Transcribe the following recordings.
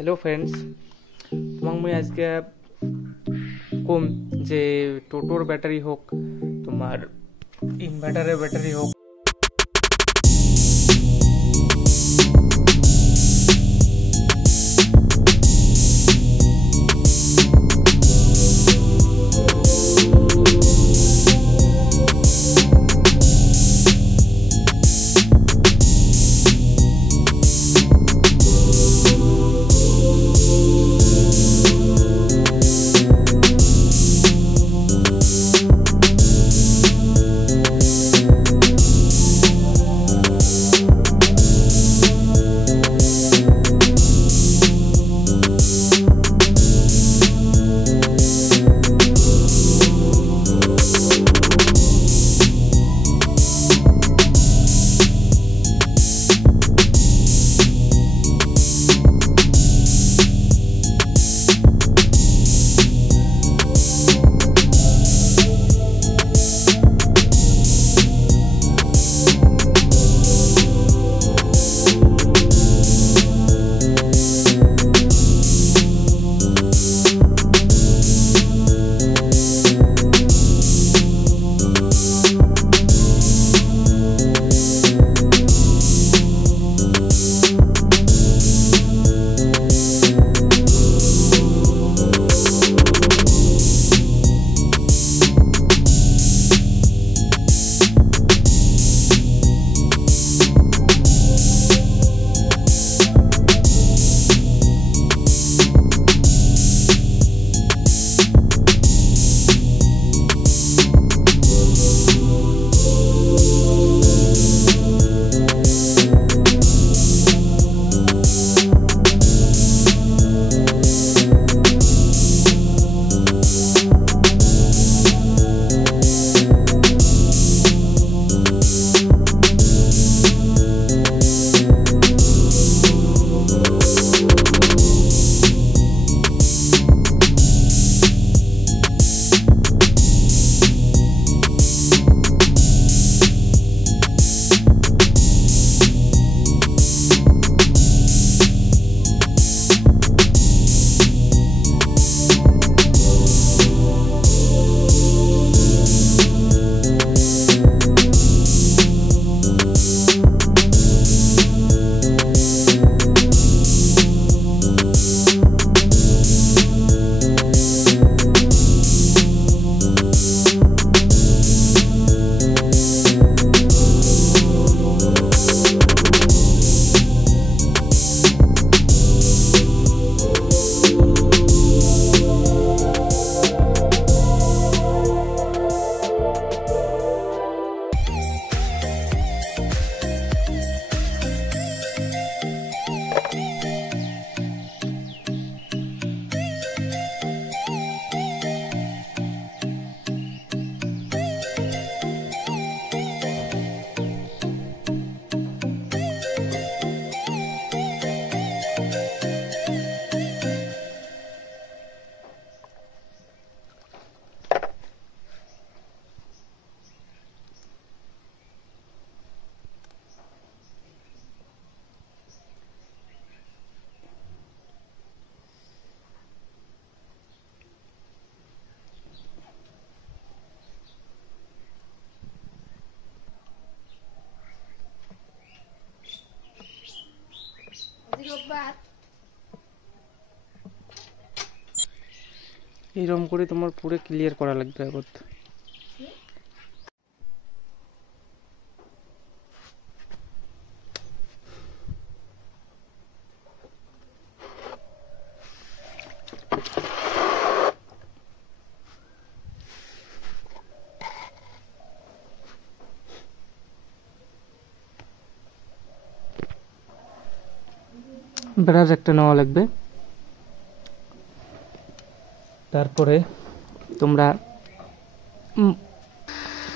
Hello friends তোমাক মই আজকে কম যে টোটোর ব্যাটারি হোক তোমার ইনভার্টারের ব্যাটারি হোক এইরকম করে তোমার পুরো ক্লিয়ার করা লাগবে আবার ব্রাশ একটা নেওয়া লাগবে তারপরে তোমরা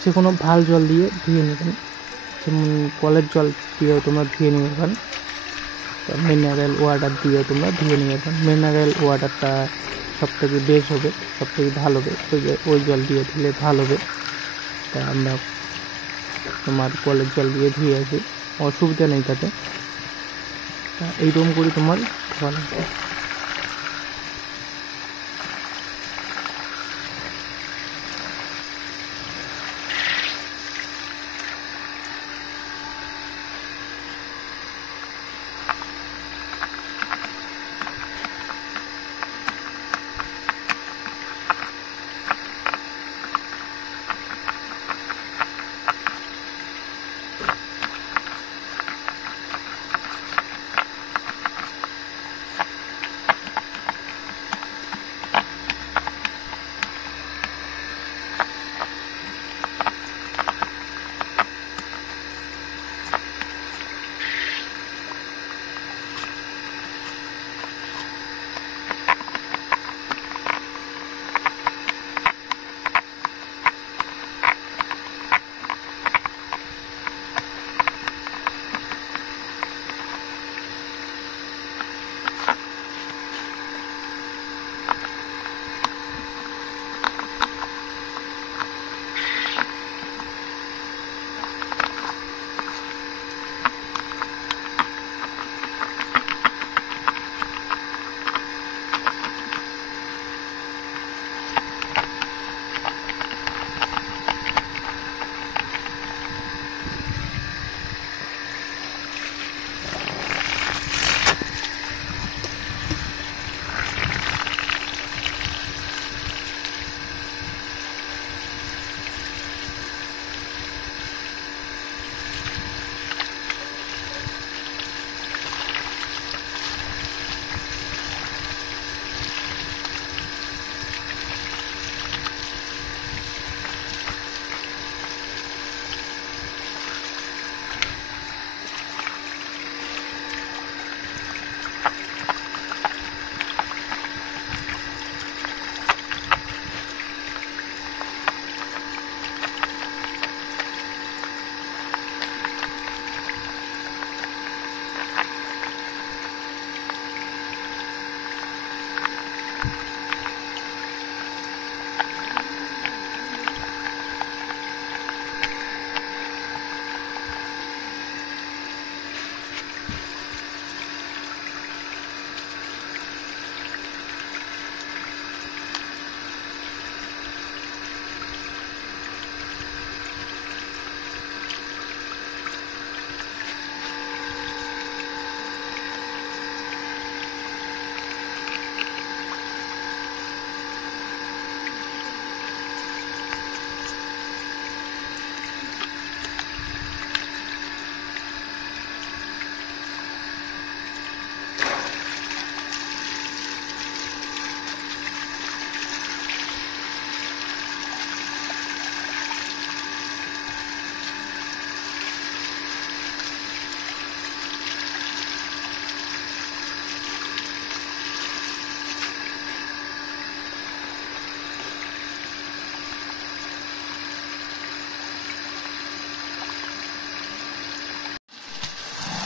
যে কোনো ভাল জল দিয়ে ধুয়ে নেবেন যেমন কলের জল দিয়েও তোমরা ধুয়ে নিয়ে যাবেন মিনারেল ওয়াটার দিয়ে তোমরা ধুয়ে নিয়ে যাবেন মিনারেল ওয়াটারটা সবথেকে বেস্ট হবে সবথেকে ভালো হবে ওই জল দিয়ে ধুলে ভালো হবে তা আমরা তোমার কলের জল দিয়ে ধুয়ে আসি অসুবিধা নেই তাতে এইরকম করে তোমার ভালো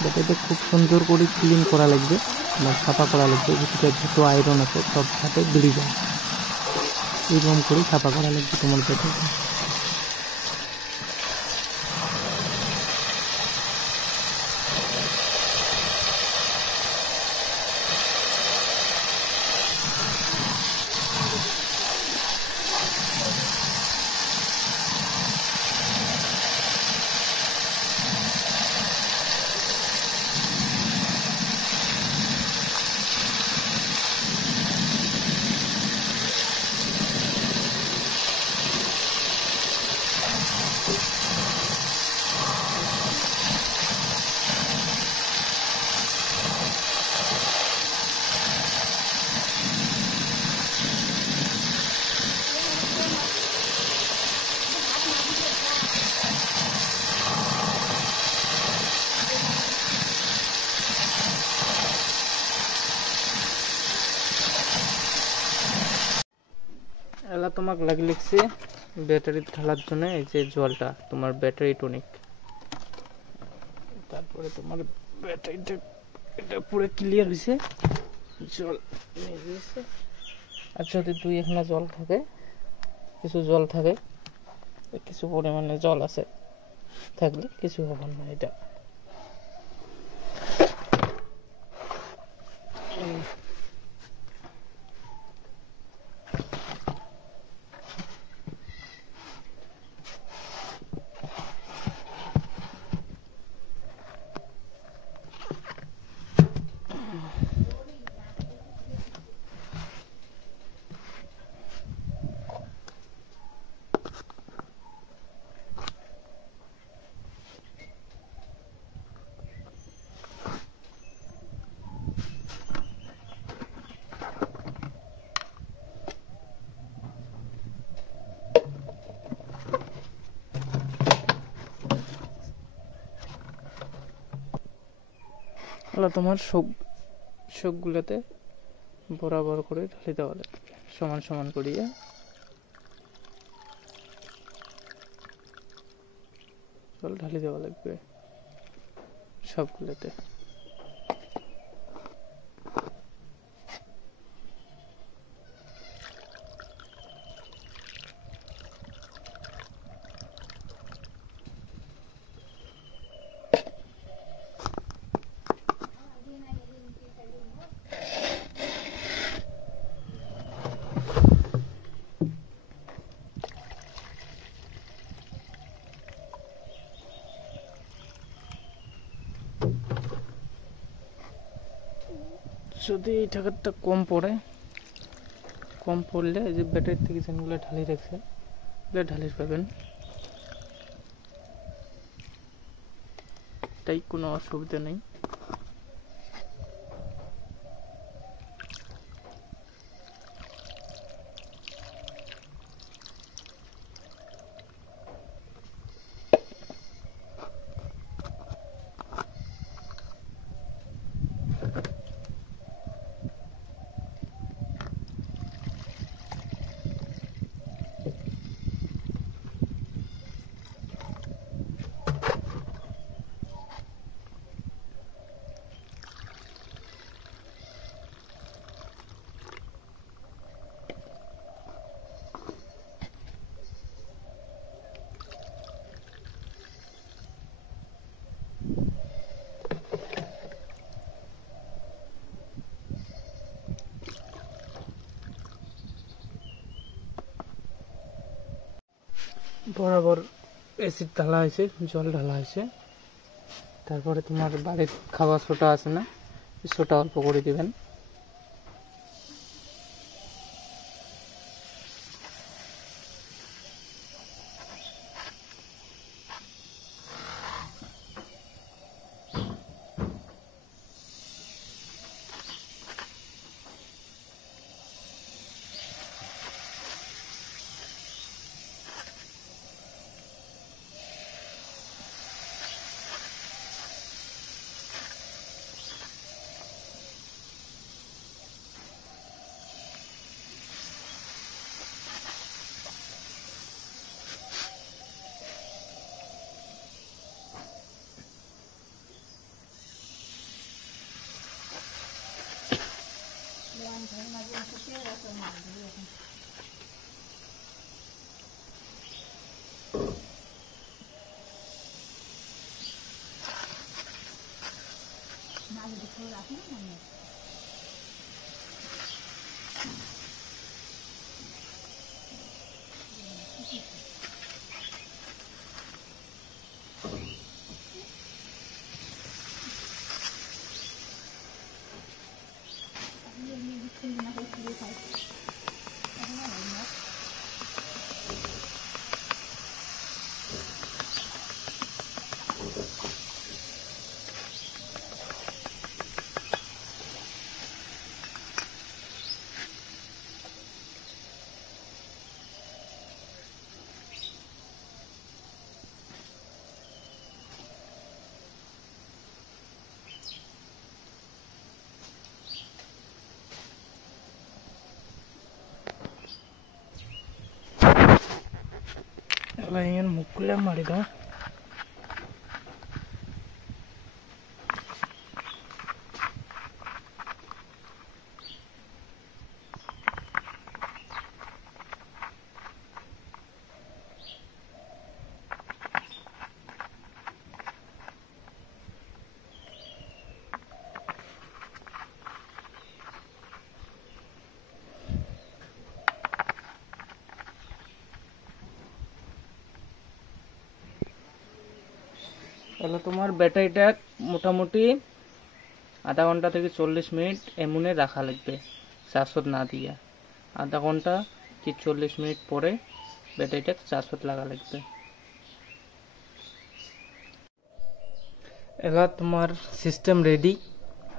ব্যাটারিটা খুব সুন্দর করে ক্লিন করা লাগবে, সাফা করা লাগবে, ভিতরে যত আয়রন আছে সব সাথে বেরিয়ে যায়, এইরকম করে সাফা করা লাগবে তোমার ব্যাটারিটা। এলা তোমাক লাগছে ব্যাটারি ঢালার জন্য এই যে জলটা তোমার ব্যাটারি টনিক। তারপরে তোমার ব্যাটারিটা এটা পুরো ক্লিয়ার হয়েছে, জল নিয়ে দিয়েছে। আর যদি দুই এখানে জল থাকে, কিছু জল থাকে, কিছু পরিমাণে জল আছে, থাকলে কিছু হবে না। এটা তোমার শোকগুলোতে বরাবর করে ঢালি দেওয়া লাগবে, সমান সমান করিয়ে জল ঢালি দেওয়া লাগবে সবগুলোতে। যদি এই টাকাটা কম পড়লে এই যে ব্যাটারি থেকে যেগুলো ঢালি রাখছে এগুলো ঢালির পাবেন, তাই কোনো অসুবিধা নেই। বরাবর অ্যাসিড ঢালা হয়েছে, জল ঢালা হয়েছে। তারপরে তোমার বাড়ির খাওয়া সোটা আছে না, সোটা অল্প করে দিবেন। ಎಲ್ಲ ಏನು ಮುಕ್ಕುಳೆ ಮಾಡಿದ. তাহলে তোমার ব্যাটারিটা মোটামুটি আধা ঘন্টা থেকে 40 মিনিট এমনে রাখা লাগবে, চার্জত না দিয়ে। আধা ঘন্টা কি 40 মিনিট পরে ব্যাটারিটা চার্জত লাগা লাগবে। এবার তোমার সিস্টেম রেডি।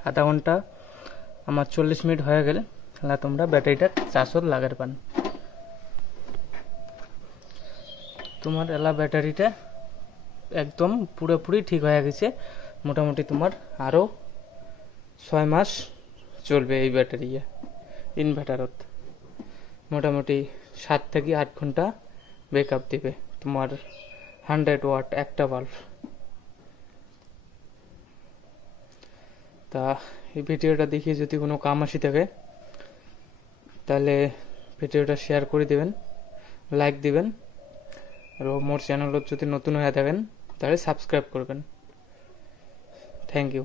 আধা ঘন্টা আমার 40 মিনিট হয়ে গেলে তাহলে তোমরা ব্যাটারিটা চার্জত লাগার পান। তোমার এলা ব্যাটারিটা একদম পুরোপুরি ঠিক হয়ে গেছে। মোটামুটি তোমার আরও 6 মাস চলবে এই ব্যাটারি ইনভার্টারত। মোটামুটি 7 থেকে 8 ঘন্টা ব্যাকআপ দিবে তোমার 100 ওয়াট একটা বাল্ব। তা এই ভিডিওটা দেখে যদি কোনো কাম আসি থাকে তাহলে ভিডিওটা শেয়ার করে দিবেন, লাইক দিবেন, আর মোর চ্যানেলত যদি নতুন হয়ে থাকেন তাহলে সাবস্ক্রাইব করবেন। Thank you.